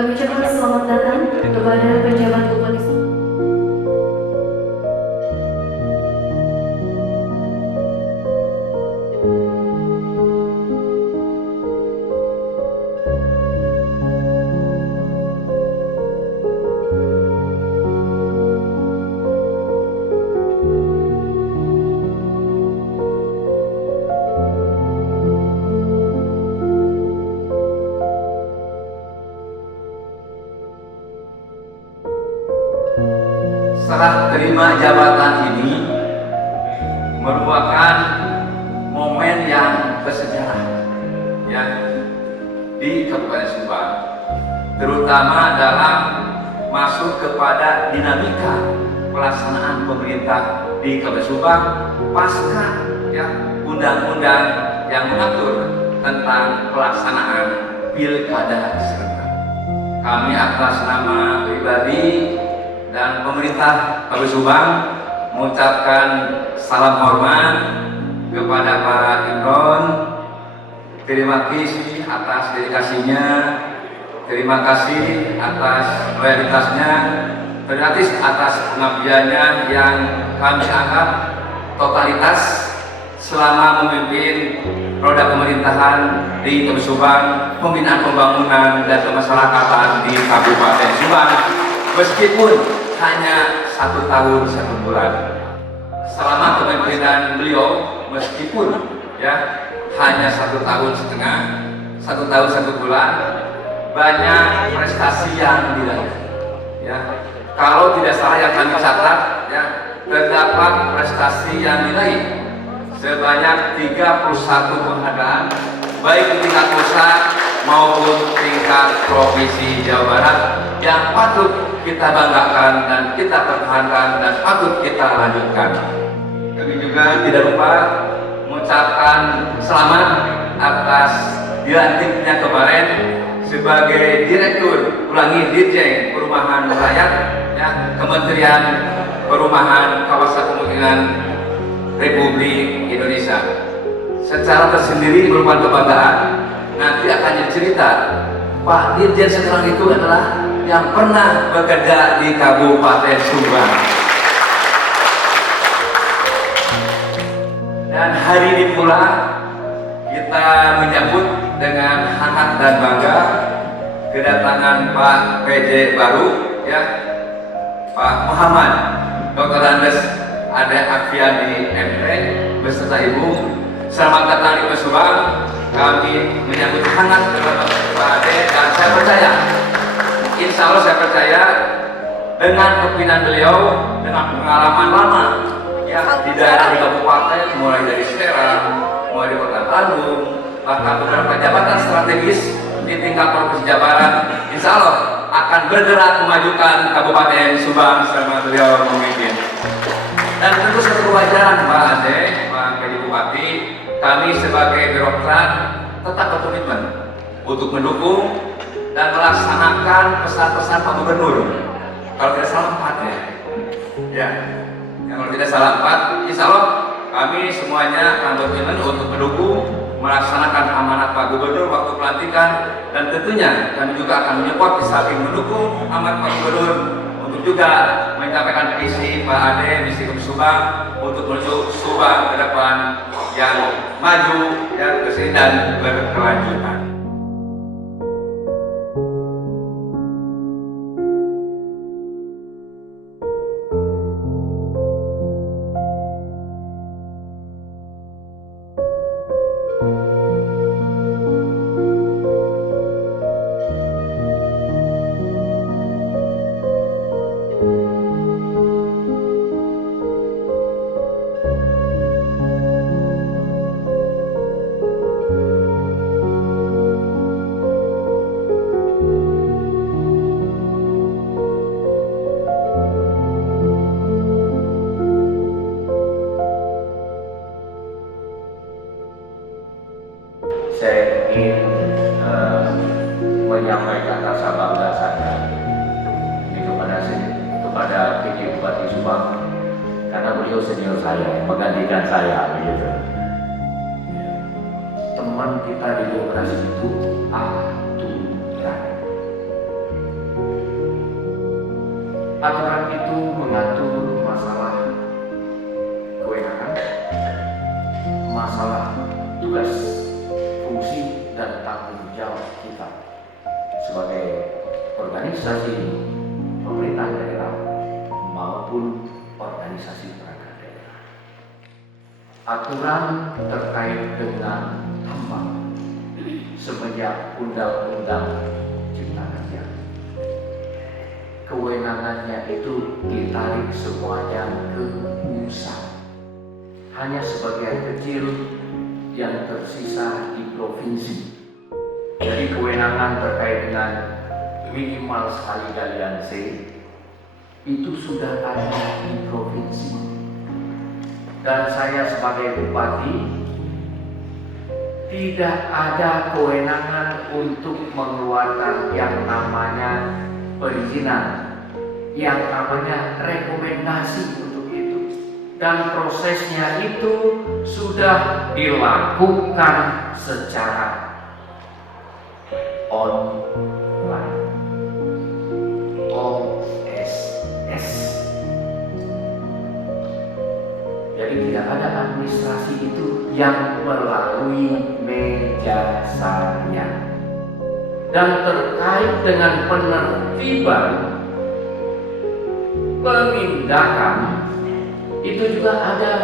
Kami ucapkan selamat datang kepada pejabat Bupati. Serah terima jabatan ini merupakan momen yang bersejarah ya di Kabupaten Subang, terutama dalam masuk kepada dinamika pelaksanaan pemerintah di Kabupaten Subang pasca ya undang-undang yang mengatur tentang pelaksanaan pilkada serentak. Kami atas nama pribadi dan pemerintah Kabupaten Subang mengucapkan salam hormat kepada Pak Imron. Terima kasih atas dedikasinya, terima kasih atas loyalitasnya, terima kasih atas pengabdiannya yang kami anggap totalitas selama memimpin roda pemerintahan di Kabupaten Subang, pembinaan pembangunan dan kemasyarakatan di Kabupaten Subang, meskipun hanya 1 tahun 1 bulan. Selama kepemimpinan beliau, meskipun ya hanya 1 tahun setengah, 1 tahun 1 bulan, banyak prestasi yang diraih. Ya, kalau tidak salah yang kami catat, ya terdapat prestasi yang diraih sebanyak 31 penghargaan, baik di tingkat pusat maupun tingkat provinsi Jawa Barat, yang patut kita banggakan dan kita pertahankan dan patut kita lanjutkan. Kami juga tidak lupa mengucapkan selamat atas dilantiknya kemarin sebagai Direktur Dirjen Perumahan Rakyat ya, Kementerian Perumahan Kawasan Pemukiman Republik Indonesia. Secara tersendiri merupakan kebanggaan. Nanti akan cerita Pak Dirjen sekarang itu adalah yang pernah bekerja di Kabupaten Subang. Dan hari ini pula kita menyambut dengan hangat dan bangga kedatangan Pak PJ baru ya, Pak Muhammad Dr. Andes Ade Afiani MT beserta Ibu. Selamat datang di Kabupaten Subang. Kami menyambut hangat kepada Pak Ade dan saya percaya, insya Allah saya percaya dengan kepemimpinan beliau, dengan pengalaman lama ya di daerah di kabupaten, mulai dari Serang, mulai di Kota Bandung, bahkan beberapa jabatan strategis di tingkat provinsi Jawa Barat, insya Allah akan bergerak memajukan Kabupaten Subang selama beliau memimpin. Dan tentu satu kewajaran Pak Ade, Pak PJ Bupati, kami sebagai birokrat tetap berkomitmen untuk mendukung dan melaksanakan pesan-pesan Pak Gubernur. Kalau tidak salah 4 ya. Kalau tidak salah 4, insya Allah kami semuanya akan berkomitmen untuk mendukung melaksanakan amanat Pak Gubernur waktu pelantikan, dan tentunya kami juga akan menyupport di samping mendukung amanat Pak Gubernur untuk juga menyampaikan visi Pak Ade, misi Kabupaten Subang untuk menuju Subang ke depan yang maju, yang bersih dan berkelanjutan. Saya ingin menyampaikan rasa bangga saya kepada PJ Bupati Subang, karena beliau senior saya, menggantikan saya begitu. Teman kita di birokrasi itu aturan. Aturan itu mengatur masalah kewenangan, masalah tugas, fungsi, dan tanggung jawab kita sebagai organisasi pemerintah daerah maupun organisasi perangkat daerah. Aturan terkait dengan tambang semenjak Undang-Undang Cipta Kerja, kewenangannya itu ditarik semuanya ke pusat. Hanya sebagian kecil yang tersisa di provinsi. Jadi kewenangan terkait dengan minimal sekali galian C itu sudah ada di provinsi. Dan saya sebagai bupati tidak ada kewenangan untuk mengeluarkan yang namanya perizinan, yang namanya rekomendasi untuk itu. Dan prosesnya itu sudah dilakukan secara online, OSS. Jadi tidak ada administrasi itu yang melalui meja saya. Dan terkait dengan penertiban penindakan itu juga ada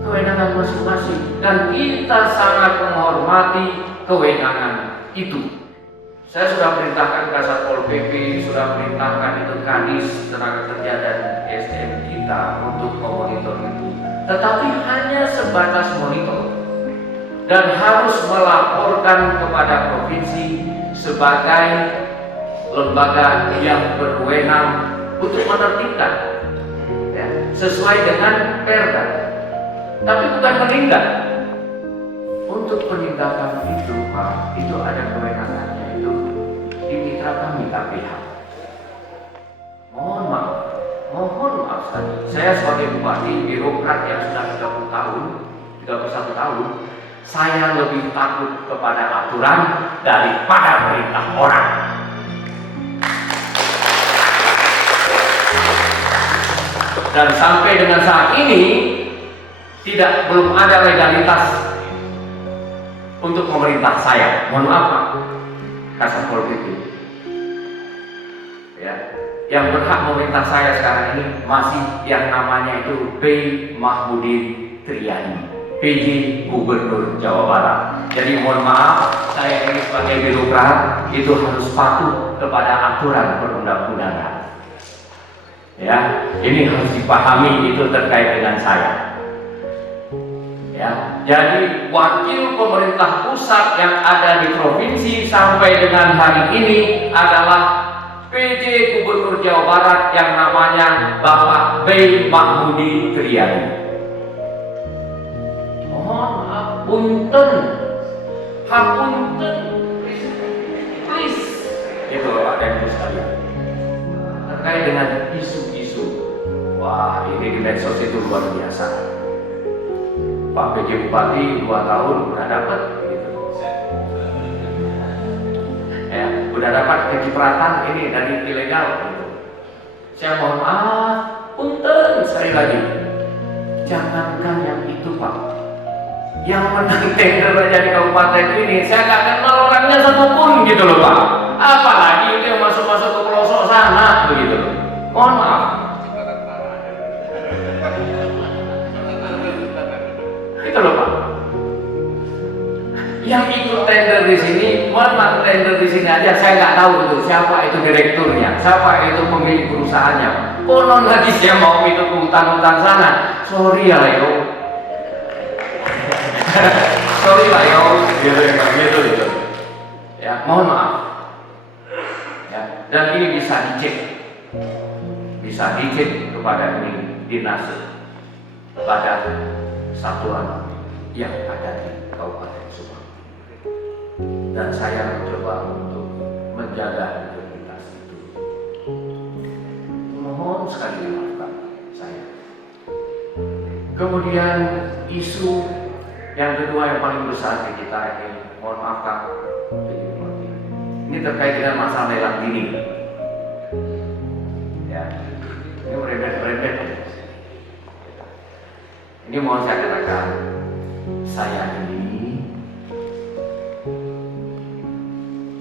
kewenangan masing-masing, dan kita sangat menghormati kewenangan itu. Saya sudah perintahkan Kasat Pol PP, sudah perintahkan itu Kadis Tenaga Kerja dan SDM kita untuk memonitor itu, tetapi hanya sebatas monitor dan harus melaporkan kepada provinsi sebagai lembaga yang berwenang untuk menertibkan, ya, sesuai dengan Perda. Tapi bukan menindak. Untuk penindakan itu, Pak, itu ada kewenangannya itu di mitra kami KPH. Mohon maaf sekali. Saya sebagai bupati birokrat yang sudah 30 tahun, 31 tahun, saya lebih takut kepada aturan daripada perintah orang. Dan sampai dengan saat ini belum ada legalitas untuk memerintah saya. Mohon maaf, Pak, Kasat Pol PP. Ya, yang berhak memerintah saya sekarang ini masih yang namanya itu B. Mahmudin Triani, PJ Gubernur Jawa Barat. Jadi mohon maaf, saya ini sebagai birokrat itu harus patuh kepada aturan perundang-undangan. Ya, ini harus dipahami, itu terkait dengan saya. Ya, jadi wakil pemerintah pusat yang ada di provinsi sampai dengan hari ini adalah PJ Gubernur Jawa Barat yang namanya Bapak B. Mahmudi Triani. Mohon hapunten, please. Itu Bapak dan Ibu sekalian. Terkait dengan isu-isu, wah ini di medsos itu luar biasa. Pak PJ Bupati 2 tahun udah dapat gitu. Ya, udah dapat kecipratan ini dari ilegal gitu. Saya mohon maaf, punten sekali lagi. Jangankan yang itu, Pak. Yang menang tender aja di kabupaten ini, saya nggak kenal orangnya satupun gitu loh, Pak. Apalagi itu yang masuk-masuk ke pelosok sana begitu. Mohon maaf. Itu loh, Pak. Yang ikut tender di sini, memang tender di sini aja saya nggak tahu itu siapa itu direkturnya, siapa itu pemilik perusahaannya. Konon lagi dia mau itu ke hutan-hutan sana. Sorry ya, Leo. Sorry lah, yo. Gitu. Ya, mohon maaf. Ya, dan ini bisa dicek kepada ini dinas pada satuan yang ada di Kabupaten Subang. Dan saya mencoba untuk menjaga integritas itu. Mohon sekali maafkan saya. Kemudian isu yang kedua yang paling besar di kita ini, mohon maaf Kak, ini terkait dengan masalah lelang dini. Ya, Ini merembet-merembet. Ini mau saya katakan, saya ini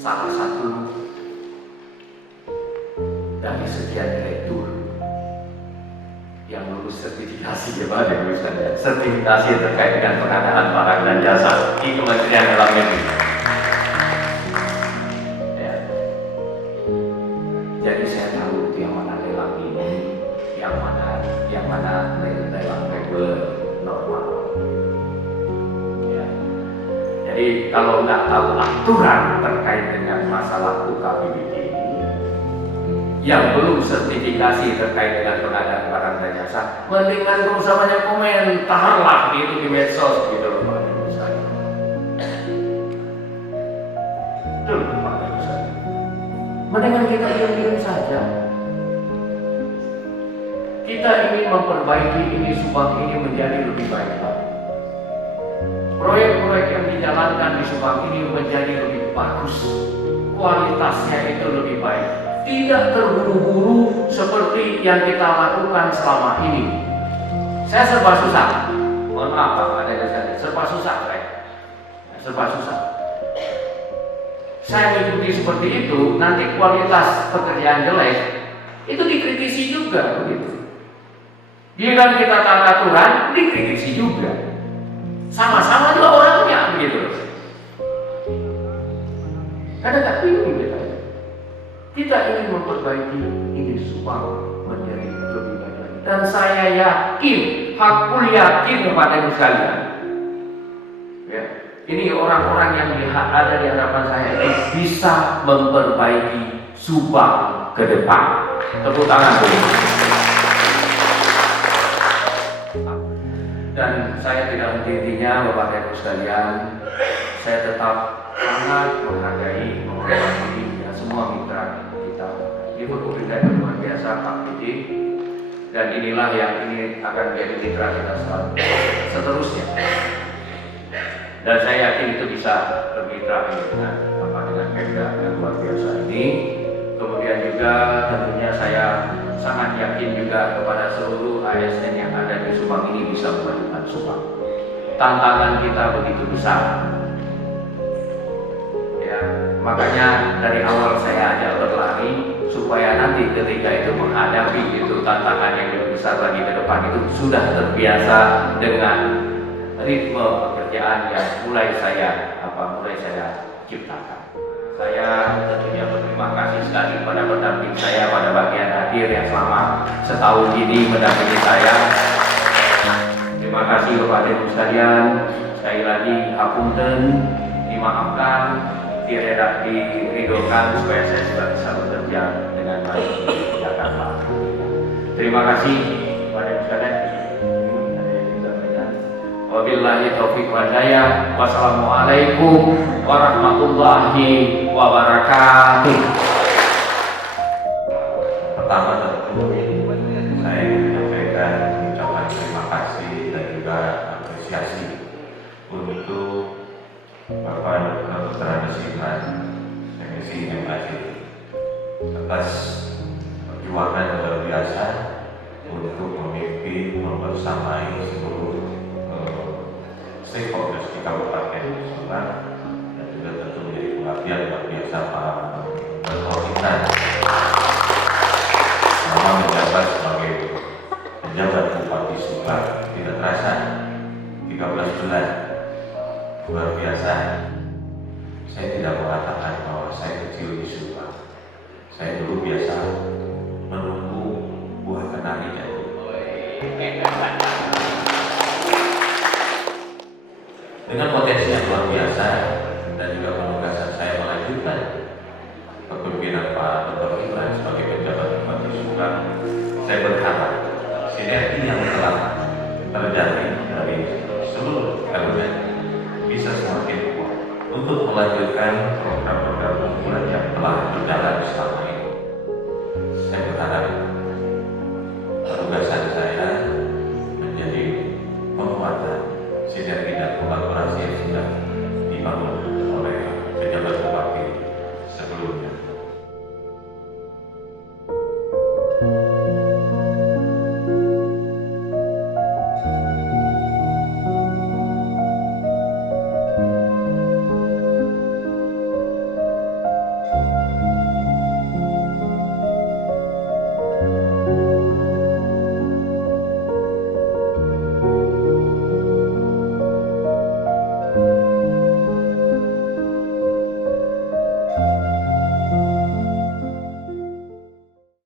salah satu dari sekian direktur yang lulus sertifikasi sertifikasi terkait dengan pengadaan barang dan jasa di Kementerian Dalam Negeri. Ya. Jadi saya tahu yang mana lelang ini, yang mana lelang reguler normal. Ya. Jadi kalau nggak tahu aturan terkait dengan masalah UKBBD yang belum sertifikasi terkait dengan pengadaan barang dan jasa, mendingan perusahaannya komentar lah di medsos gitu loh Pak Ibu saya. Tuh Pak Ibu saya. Mendingan kita diam-diam saja. Kita ingin memperbaiki ini Subang ini menjadi lebih baik Pak. Proyek-proyek yang dijalankan di Subang ini menjadi lebih bagus, kualitasnya itu lebih baik. Tidak terburu-buru seperti yang kita lakukan selama ini. Saya serba susah. Mohon maaf Pak, ada yang serba susah serba susah. Saya mengikuti seperti itu, nanti kualitas pekerjaan jelek, itu dikritisi juga begitu. Bila kita taat aturan, dikritisi juga. Sama-sama juga orangnya begitu. Kadang nggak bingung kita. Kita ingin memperbaiki ini Subang menjadi lebih baik lagi. Dan saya yakin, hakul yakin kepada Ibu sekalian. Ya, ini orang-orang yang ada di hadapan saya ini bisa memperbaiki Subang ke depan. Tepuk tangan dulu. Dan saya tidak henti-hentinya Bapak dan Ibu sekalian, saya tetap sangat menghargai, menghormati semua mitra kita. Ini berbeda luar biasa Pak Budi, dan inilah yang ini akan menjadi mitra kita seterusnya. Dan saya yakin itu bisa bermitra dengan Pemda yang luar biasa ini. Kemudian juga tentunya saya sangat yakin juga kepada seluruh ASN yang ada di Subang ini bisa memajukan Subang. Tantangan kita begitu besar. Makanya dari awal saya ajak berlari supaya nanti ketika itu menghadapi itu tantangan yang lebih besar lagi ke depan itu sudah terbiasa dengan ritme pekerjaan yang mulai saya ciptakan. Saya tentunya berterima kasih sekali kepada pendamping saya pada bagian akhir yang selama setahun ini mendampingi saya. Terima kasih kepada ibu sekalian. Sekali lagi hapunten, dimaafkan, diridhokan supaya saya juga bisa bekerja dengan baik di Jakarta. Terima kasih kepada ibu sekalian. Wabillahi taufiq wal hidayah. Wassalamualaikum warahmatullahi wabarakatuh. Pertama tentu saya menyampaikan ucapan terima kasih dan juga apresiasi untuk Bapak Dr. Anies Iman, MSI MAJ, atas perjuangan yang luar biasa untuk memimpin membersamai seluruh stakeholders di Kabupaten Subang, dan juga tentu menjadi pengabdian luar biasa Pak Dr. Iman selama menjabat sebagai penjabat Bupati Subang. Tidak terasa 13 bulan, luar biasa. Saya tidak mengatakan bahwa saya kecil di Subang. Saya dulu biasa menunggu buah kenarinya. Dengan potensi yang luar biasa dan juga penugasan saya melanjutkan kepemimpinan Pak Dr. Iman sebagai penjabat Bupati Subang, saya berharap sinergi yang telah terjadi dari seluruh elemen bisa semakin kuat untuk melanjutkan program-program unggulan yang telah berjalan selama ini. Saya berharap